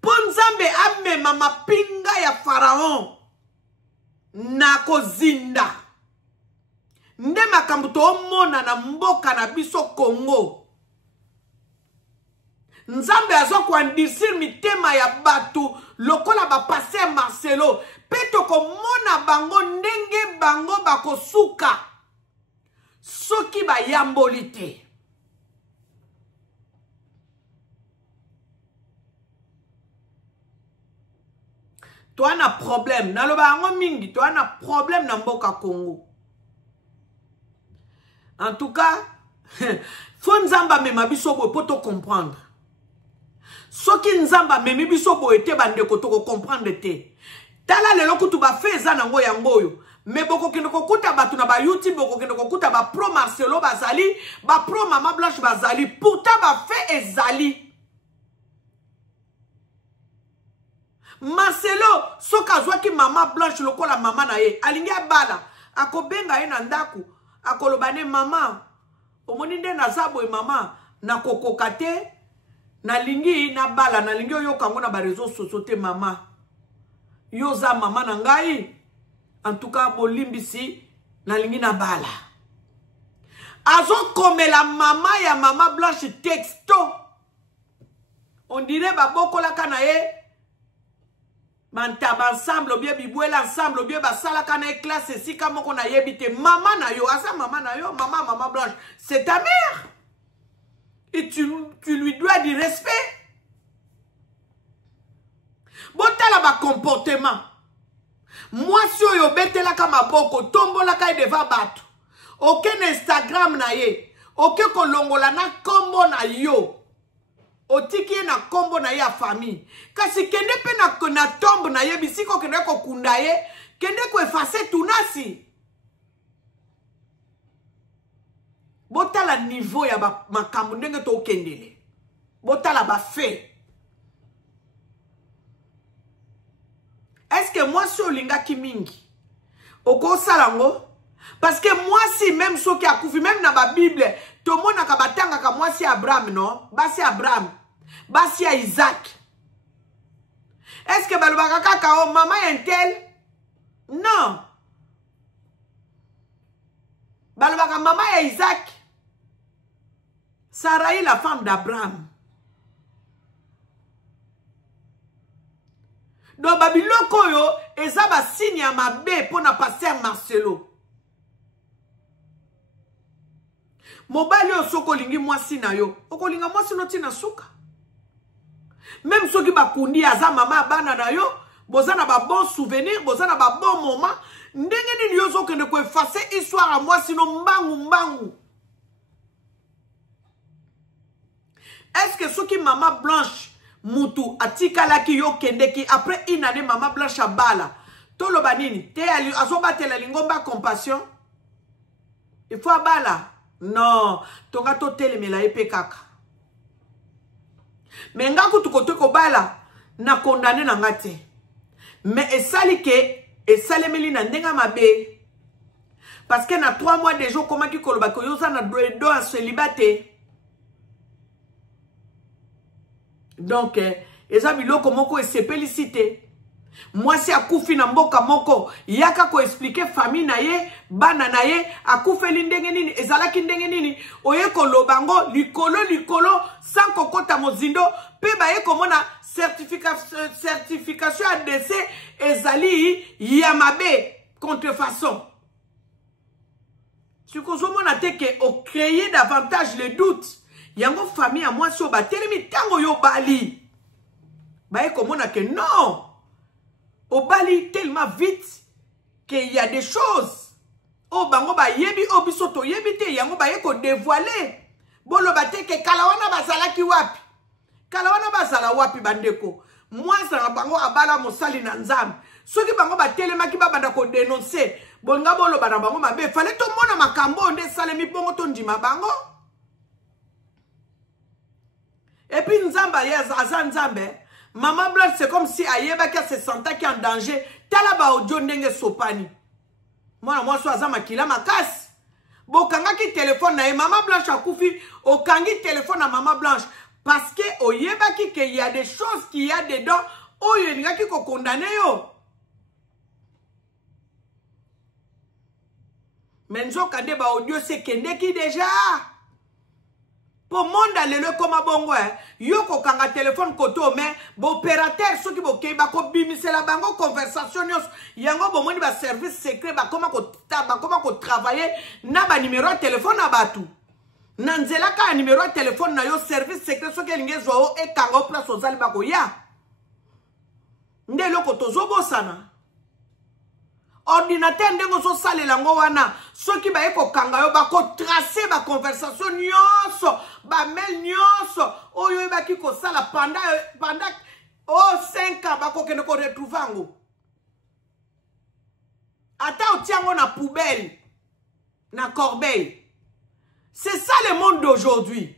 po Nzambe amema mapinga ya Pharaon na kozinda nde makambo tomona na mboka na biso Congo. Nzambe azo kuandircir mitema ya batu lokola ba passer Marcelo peto komona bango ndenge bango bakosuka soki ba yambolite. Toi na problème naloba yango mingi toi na problème na mboka Congo. En tout cas faut Nzamba mema biso bo poto comprendre. Soki Nzamba memi biso bo ete bande ko to comprendre te. Tala lelo kutu ba feza nango yango yo. Me boko kende ko kuta batu na ba YouTube boko kende ko kuta ba pro Marcelo bazali, ba pro Maman Blanche bazali, pourtant ba fait ezali. Marcelo soka zwaki Maman Blanche lokola mama na ye, alingi abala, akobenga ye na ndaku, akolobane mama, omoni nde nazabo e mama, na kokokate, na lingi na bala, na lingi yo kango na ba réseaux sociaux te mama. Yoza mama na ngai, en tout cas bolimbisi, na lingi na bala. Azo comme la mama ya Maman Blanche texto. On dirait baboko la kanaye. Mantab ensemble, ou bien bibouel ensemble, ou bien basala kanaye classe, si comme on a yébité. Maman na yo, asa maman na yo, Maman Blanche, c'est ta mère. Et tu lui dois du respect. Botala ba comportement. Moi si yo bete la kama boko, tombo la kay deva batu. Aucun Instagram na ye, aucun kolongola na kombo na yo. Otiki na kombo na ya famille. Kasi kende pe na tombe na ye bisiko kende ko kunda ye, kende ko effacer tunasi. Botala niveau ya ba makambo ndenge to kendele. Botala ba fait. Est-ce que moi si olinga kimingi oko salango? Parce que moi si même so ki akufi même na ba Bible to mona ka batanga ka moi si Abraham non? Basi Abraham, basi Isaac. Est-ce que balobaka kaka o mama entel? Non. Balobaka mama ya Isaac. Sarai la femme d'Abraham. Donc babiloko yo eza ba signe ya mabe pona passer Marcelo. Mobali yo soko lingi mwasi na yo. Okolinga mwasi no tina suka. Même soki bakundi aza mama bana na yo, bozana ba bon souvenir, bozana ba bon moment, ndenge nini yo zo kende ko effacer histoire à moi sino mbangu. Est-ce que soki Maman Blanche mutu atikala ki yo kende ki après une année Maman Blanche abala tolo banini te ali azobatela lingomba compassion il faut abala non tonga to telemela epe kaka mais ngaku tukote ko bala na condamné na ngate mais esali ke esalemeli na ndenga mabe parce que na 3 mois de jours comment ki koloba ko yoza na do en célibataire. Donc, eza biloko moko esepeli cité. Mwasi akufi na mboka moko yaka ko expliquer famille na ye bana na ye akufeli ndenge nini ezalaki ndenge nini oye ko lobango likolo sans kokota mozindo pe ba ye komona certification à décès ezali yamabe contrefaçon. Ce que je veux dire, c'est créer davantage le doute. Il y a une famille à moi sur Batelemi, tango yo bali. Bah, comme on a que non. Au bali tellement vite qu'il y a des choses. Oh, bango ba yebi, obisoto yebi te, yango ba yeko dévoiler. Bolo bate ke kalawana bazala ki wapi. Kalawana bazala wapi bandeko. Moi, ça bango abala mosali na nzambe. Soki bango ba telema ki ba banda ko dénoncer. Bonga bolo bana bango mabe fallait to mona makambo nde salemi bongo to ndima bango. Et puis nzamba yaza nzambe Maman Blanche c'est comme si ayeba ka se sentait qui en danger tala ba audio ndenge sopani. Moi so azama kila makasi. Bokanga ki téléphone na Maman Blanche akufi okangi téléphone à Maman Blanche parce que oyeba ki que il y a des choses qui y a dedans oyo ninga ki ko condamner yo. Menzo kande ba audio se kende ki déjà. Pour monde aller le comme bongo yo ko kanga téléphone koto mais bo opérateur ceux qui bo keba ko bimise la bango conversation yango bo moni ba service secret ba comment ko travailler na ba numéro de téléphone na batu. Nanzela ka numéro de téléphone na yo service secret ceux qui lingezo o e kanga place ozali ba ko ya. Ndelo ko tozobo sana. Ordinateur ndengo so sale lango wana soki ba eko kanga yo ba ko tracer ba conversation nyonso ba mail nyonso oyo ba ki ko sala pendant 5 ans ba ko kende ko retrouver ngo ata otiango na poubelle na corbeille. C'est ça le monde d'aujourd'hui.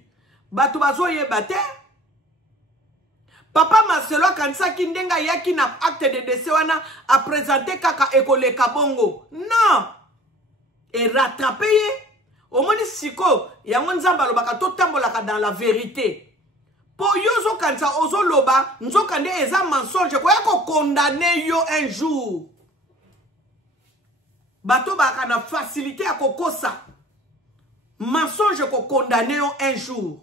Bato bazo yeba te. Papa Marcelo kanisa kindenga yaki na acte de décès wana a présenté kaka ekole kabongo. Non. Et rattrapé au moni siko yango nzamba lobaka to tambolaka dans la vérité. Po yozo kanisa ozo loba nzokande eza mensonge ko yako condamner yo un jour. Bato baka na facilité à kokosa. Mensonge ko condamner yo un jour.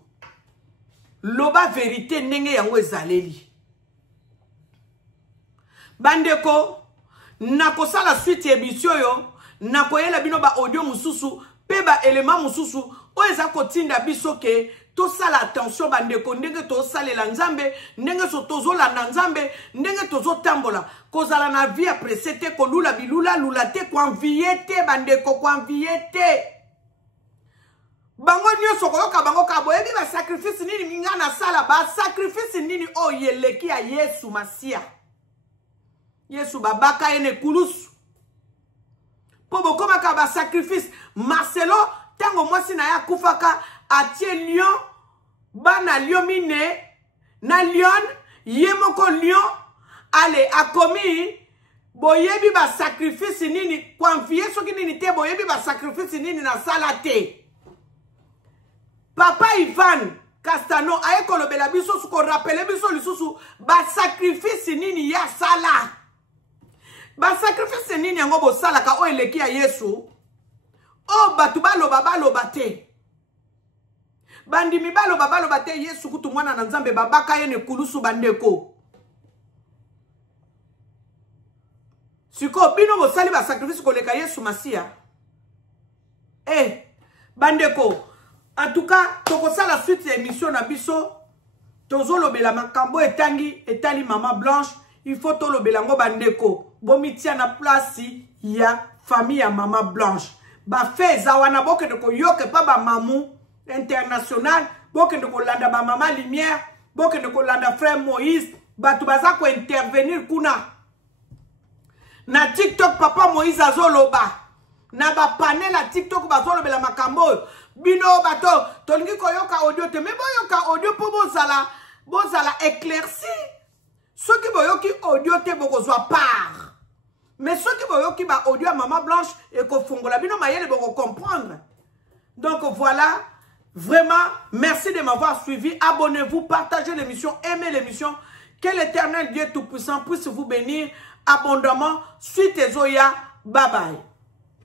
Loba vérité nenge yango ezaleli. Bandeko nakosa la suite émission yo nakoyela bino ba audio mususu pe ba élément mususu o eza kotinda biso ke to sala attention bandeko ndenge to salela nzambe ndenge so tozola na nzambe ndenge tozo tambola kozala na vie après c'était ko lula bilula lula te ko enviete bandeko ko enviete. Bango nyoso koyoka bango kabo ebi ba sacrifice nini minga na sala ba sacrifice nini o yeleki ya Yesu Masia. Yesu babaka ene kulusu. Po bokoma ka ba sacrifice Marcelo tango mwasi na ya kufaka atie lion bana lion mine na lion yemoko lion ale akomi boyebi ba sacrifice nini kwa mfie soki nini te boyebi ba sacrifice nini na sala te. Papa Ivan Castano a ekolobela biso suko rappele biso lisusu ba sacrifice nini ya sala. Ba sacrifice nini yango bo sala ka o eleki ya Yesu. O batu baloba te. Bandimi baloba te Yesu kutu mwana na Nzambe babaka yene kulusu bandeko. Siko bino bo sali ba sacrifice koleka Yesu Masia. Bandeko en tout cas, toko sa la suite émission na biso tozo lobela makambo etali Maman Blanche, il faut to lobela ngo bandeko bomitia na place ya famille ya Maman Blanche. Ba feza wana boke de ko yoke pa ba mamu international, boke de ko landa ba Maman Lumière, boke de ko landa frère Moïse, batu baza ko intervenir kuna. Na TikTok papa Moïse azoloba. Na ba panel la TikTok bazolobela makambo. Bino bato, tolingi koyoka audio te, mais boyoka audio po bozala éclairci. Ceux qui boyoki audio te bokozwa part. Mais ceux qui boyoki ba audio à Maman Blanche et ko fongola bino mayele boko comprendre. Donc voilà, vraiment, merci de m'avoir suivi. Abonnez-vous, partagez l'émission, aimez l'émission. Que l'Éternel Dieu Tout-Puissant puisse vous bénir abondamment. Suite et Zoya. Bye bye.